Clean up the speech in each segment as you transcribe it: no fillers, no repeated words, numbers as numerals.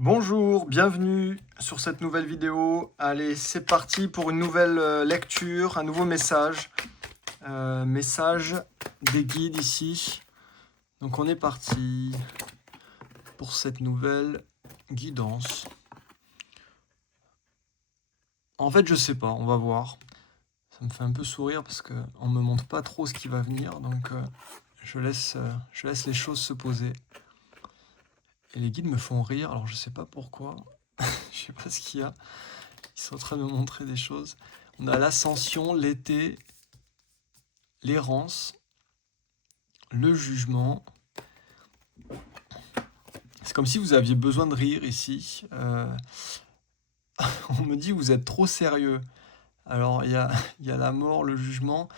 Bonjour, bienvenue sur cette nouvelle vidéo. Allez, c'est parti pour une nouvelle lecture, un nouveau message. Message des guides ici. Donc on est parti pour cette nouvelle guidance. En fait, je sais pas, on va voir. Ça me fait un peu sourire parce qu'on me montre pas trop ce qui va venir, donc je laisse les choses se poser. Et les guides me font rire, alors je sais pas pourquoi. Je sais pas ce qu'il y a. Ils sont en train de me montrer des choses. On a l'ascension, l'été, l'errance, le jugement. C'est comme si vous aviez besoin de rire ici. On me dit que vous êtes trop sérieux. Alors il y a la mort, le jugement.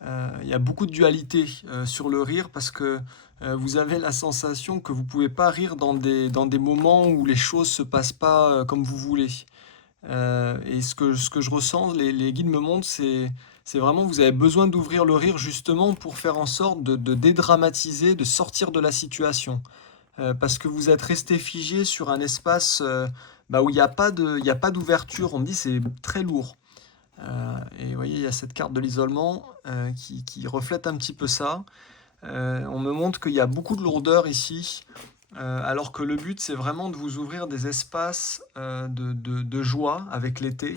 Il y a beaucoup de dualité sur le rire parce que vous avez la sensation que vous ne pouvez pas rire dans des moments où les choses ne se passent pas comme vous voulez. Et ce que je ressens, les guides me montrent, c'est vraiment vous avez besoin d'ouvrir le rire justement pour faire en sorte de dédramatiser, de sortir de la situation. Parce que vous êtes resté figé sur un espace où il y a pas d'ouverture. On me dit c'est très lourd. Et vous voyez, il y a cette carte de l'isolement qui reflète un petit peu ça. On me montre qu'il y a beaucoup de lourdeur ici. Alors que le but, c'est vraiment de vous ouvrir des espaces de joie avec l'été.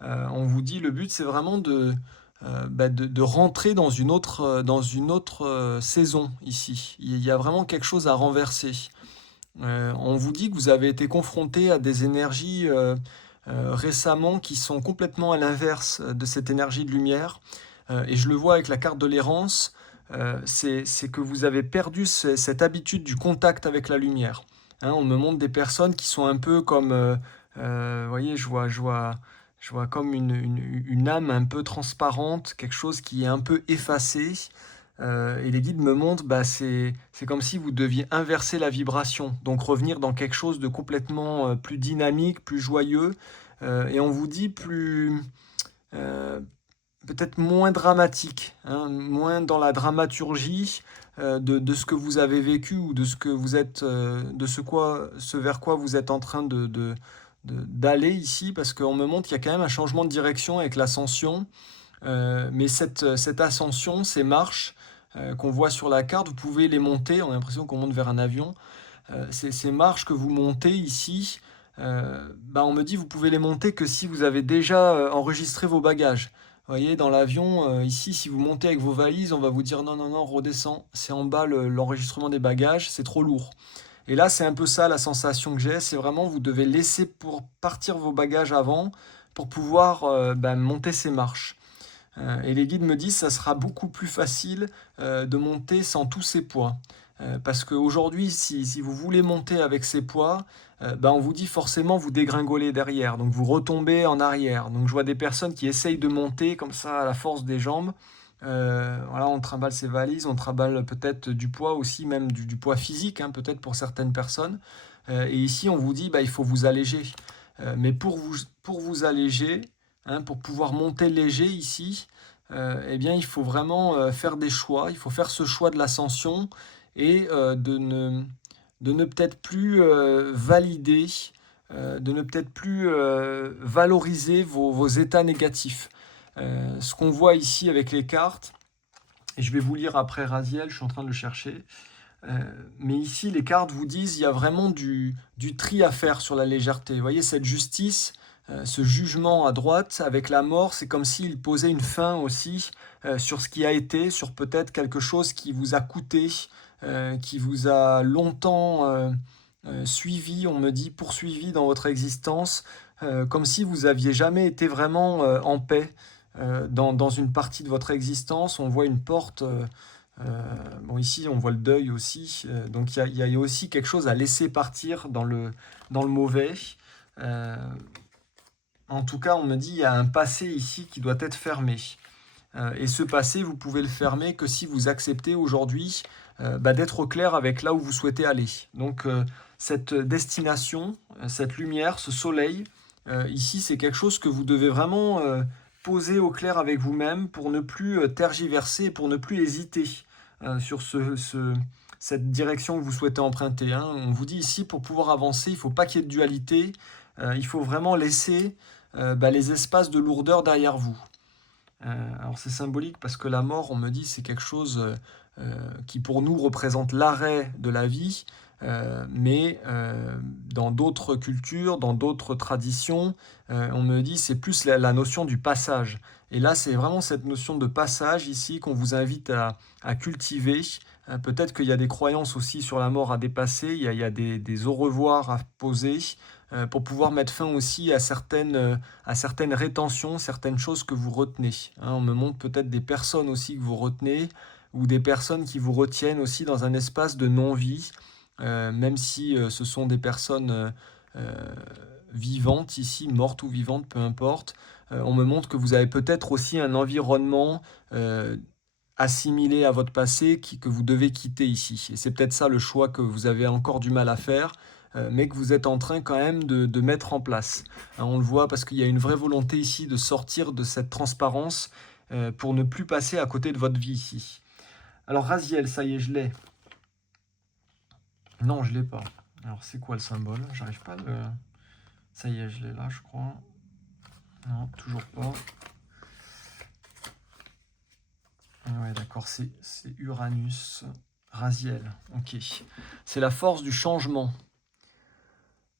On vous dit, le but, c'est vraiment de rentrer dans une autre saison ici. Il y a vraiment quelque chose à renverser. On vous dit que vous avez été confronté à des énergies récemment qui sont complètement à l'inverse de cette énergie de lumière. Et je le vois avec la carte de l'errance. C'est que vous avez perdu cette habitude du contact avec la lumière. Hein, on me montre des personnes qui sont un peu comme, vous voyez, je vois comme une âme un peu transparente, quelque chose qui est un peu effacé. Et les guides me montrent, c'est comme si vous deviez inverser la vibration, donc revenir dans quelque chose de complètement plus dynamique, plus joyeux, et on vous dit plus, euh, peut-être moins dramatique, hein, moins dans la dramaturgie de ce que vous avez vécu ou de ce que vous êtes, ce vers quoi vous êtes en train d'aller ici, parce qu'on me montre qu'il y a quand même un changement de direction avec l'ascension. Mais cette ascension, ces marches qu'on voit sur la carte, vous pouvez les monter, on a l'impression qu'on monte vers un avion. Ces marches que vous montez ici, on me dit vous pouvez les monter que si vous avez déjà enregistré vos bagages. Vous voyez, dans l'avion, ici, si vous montez avec vos valises, on va vous dire non, non, non, redescends, c'est en bas l'enregistrement des bagages, c'est trop lourd. Et là, c'est un peu ça la sensation que j'ai, c'est vraiment vous devez laisser pour partir vos bagages avant pour pouvoir monter ces marches. Et les guides me disent que ça sera beaucoup plus facile de monter sans tous ces poids. Parce qu'aujourd'hui, si vous voulez monter avec ces poids, on vous dit forcément vous dégringolez derrière, donc vous retombez en arrière. Donc je vois des personnes qui essayent de monter comme ça à la force des jambes. Voilà, on trimballe ses valises, on trimballe peut-être du poids aussi, même du poids physique, hein, peut-être pour certaines personnes. Et ici, on vous dit il faut vous alléger. Mais pour vous alléger, hein, pour pouvoir monter léger ici, eh bien, il faut vraiment faire des choix. Il faut faire ce choix de l'ascension et de ne peut-être plus valider, de ne peut-être plus valoriser vos états négatifs. Ce qu'on voit ici avec les cartes, et je vais vous lire après Raziel, je suis en train de le chercher. Mais ici, les cartes vous disent il y a vraiment du tri à faire sur la légèreté. Vous voyez, cette justice, ce jugement à droite avec la mort, c'est comme s'il posait une fin aussi sur ce qui a été, sur peut-être quelque chose qui vous a coûté, qui vous a longtemps suivi, on me dit, poursuivi dans votre existence, comme si vous aviez jamais été vraiment en paix dans une partie de votre existence. On voit une porte. Bon, ici, on voit le deuil aussi. Donc, il y a aussi quelque chose à laisser partir dans le mauvais. Euh, En tout cas, on me dit il y a un passé ici qui doit être fermé. Et ce passé, vous pouvez le fermer que si vous acceptez aujourd'hui d'être au clair avec là où vous souhaitez aller. Donc, cette destination, cette lumière, ce soleil, ici, c'est quelque chose que vous devez vraiment poser au clair avec vous-même pour ne plus tergiverser, pour ne plus hésiter sur cette direction que vous souhaitez emprunter, hein. On vous dit ici, pour pouvoir avancer, il ne faut pas qu'il y ait de dualité, il faut vraiment laisser les espaces de lourdeur derrière vous. Alors c'est symbolique parce que la mort, on me dit, c'est quelque chose qui pour nous représente l'arrêt de la vie, mais dans d'autres cultures, dans d'autres traditions, on me dit c'est plus la notion du passage. Et là, c'est vraiment cette notion de passage ici qu'on vous invite à cultiver. Peut-être qu'il y a des croyances aussi sur la mort à dépasser, il y a des au revoir à poser pour pouvoir mettre fin aussi à certaines rétentions, certaines choses que vous retenez. Hein, on me montre peut-être des personnes aussi que vous retenez ou des personnes qui vous retiennent aussi dans un espace de non-vie, même si ce sont des personnes vivantes ici, mortes ou vivantes, peu importe. On me montre que vous avez peut-être aussi un environnement assimilé à votre passé que vous devez quitter ici. Et c'est peut-être ça le choix que vous avez encore du mal à faire, mais que vous êtes en train quand même de mettre en place. Hein, on le voit parce qu'il y a une vraie volonté ici de sortir de cette transparence pour ne plus passer à côté de votre vie ici. Alors Raziel, ça y est, je l'ai. Non, je l'ai pas. Alors c'est quoi le symbole? J'arrive pas à le... Ça y est, je l'ai là, je crois. Non, toujours pas. Ouais, d'accord, c'est Uranus. Raziel, ok. C'est la force du changement.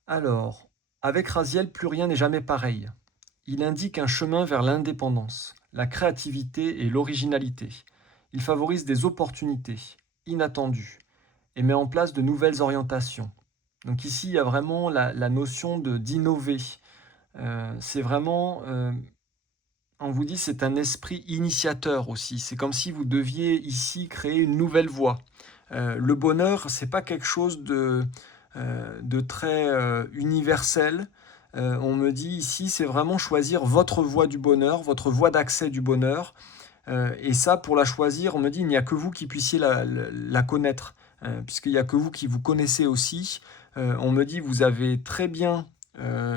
Alors, avec Raziel, plus rien n'est jamais pareil. Il indique un chemin vers l'indépendance, la créativité et l'originalité. Il favorise des opportunités inattendues et met en place de nouvelles orientations. Donc ici, il y a vraiment la notion d'innover. C'est vraiment, on vous dit, c'est un esprit initiateur aussi. C'est comme si vous deviez ici créer une nouvelle voie. Le bonheur, c'est pas quelque chose de très universel. On me dit ici, c'est vraiment choisir votre voie du bonheur, votre voie d'accès du bonheur. Et ça, pour la choisir, on me dit, il n'y a que vous qui puissiez la connaître, puisqu'il n'y a que vous qui vous connaissez aussi. On me dit, vous avez très bien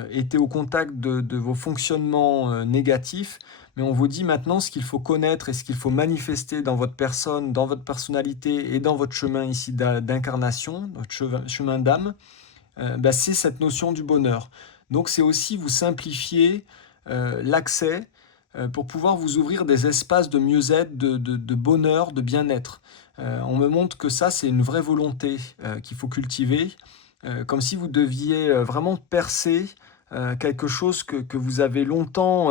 été au contact de vos fonctionnements négatifs, mais on vous dit maintenant ce qu'il faut connaître et ce qu'il faut manifester dans votre personne, dans votre personnalité et dans votre chemin ici d'incarnation, votre chemin d'âme, c'est cette notion du bonheur. Donc c'est aussi vous simplifier l'accès pour pouvoir vous ouvrir des espaces de mieux-être, de bonheur, de bien-être. On me montre que ça, c'est une vraie volonté qu'il faut cultiver, comme si vous deviez vraiment percer quelque chose que vous avez longtemps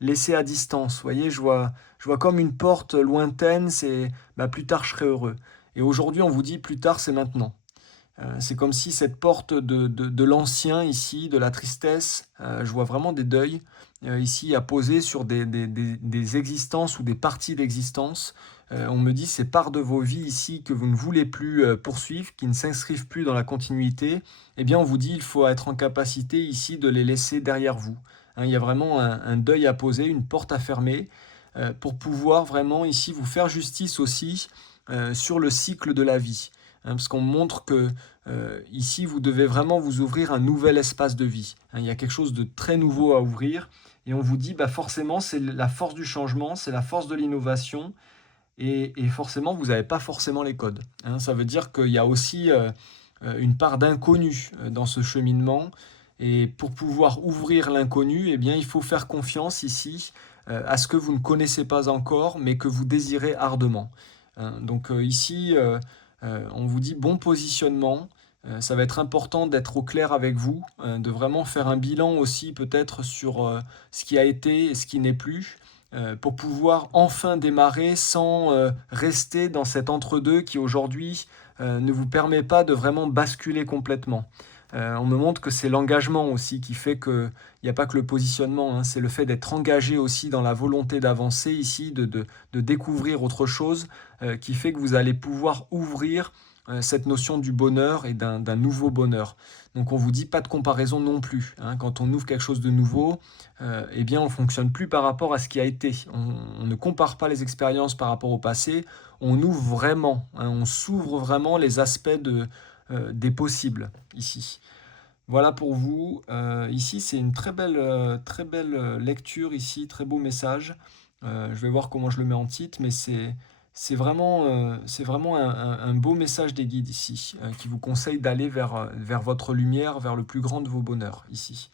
laissé à distance. Vous voyez, je vois comme une porte lointaine, c'est plus tard je serai heureux. Et aujourd'hui, on vous dit plus tard, c'est maintenant. C'est comme si cette porte de l'ancien ici, de la tristesse, je vois vraiment des deuils ici à poser sur des existences ou des parties d'existence. On me dit ces parts de vos vies ici que vous ne voulez plus poursuivre, qui ne s'inscrivent plus dans la continuité. Eh bien, on vous dit il faut être en capacité ici de les laisser derrière vous. Hein, il y a vraiment un deuil à poser, une porte à fermer, pour pouvoir vraiment ici vous faire justice aussi sur le cycle de la vie. Hein, parce qu'on montre que ici, vous devez vraiment vous ouvrir un nouvel espace de vie. Hein, il y a quelque chose de très nouveau à ouvrir. Et on vous dit, forcément, c'est la force du changement, c'est la force de l'innovation. Et forcément, vous n'avez pas forcément les codes. Hein, ça veut dire qu'il y a aussi une part d'inconnu dans ce cheminement. Et pour pouvoir ouvrir l'inconnu, eh bien, il faut faire confiance ici à ce que vous ne connaissez pas encore, mais que vous désirez ardemment. Hein, donc ici, on vous dit bon positionnement. Ça va être important d'être au clair avec vous, de vraiment faire un bilan aussi peut-être sur ce qui a été et ce qui n'est plus, pour pouvoir enfin démarrer sans rester dans cet entre-deux qui aujourd'hui ne vous permet pas de vraiment basculer complètement. On me montre que c'est l'engagement aussi qui fait qu'il n'y a pas que le positionnement, hein, c'est le fait d'être engagé aussi dans la volonté d'avancer ici, de découvrir autre chose, qui fait que vous allez pouvoir ouvrir cette notion du bonheur et d'un nouveau bonheur. Donc on vous dit pas de comparaison non plus. Hein. Quand on ouvre quelque chose de nouveau, eh bien on ne fonctionne plus par rapport à ce qui a été. On ne compare pas les expériences par rapport au passé, on ouvre vraiment, hein, on s'ouvre vraiment les aspects des possibles ici. Voilà pour vous. Ici, c'est une très belle lecture ici, très beau message. Je vais voir comment je le mets en titre, mais C'est vraiment un beau message des guides ici, qui vous conseille d'aller vers votre lumière, vers le plus grand de vos bonheurs ici.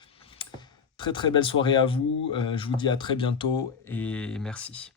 Très très belle soirée à vous, je vous dis à très bientôt et merci.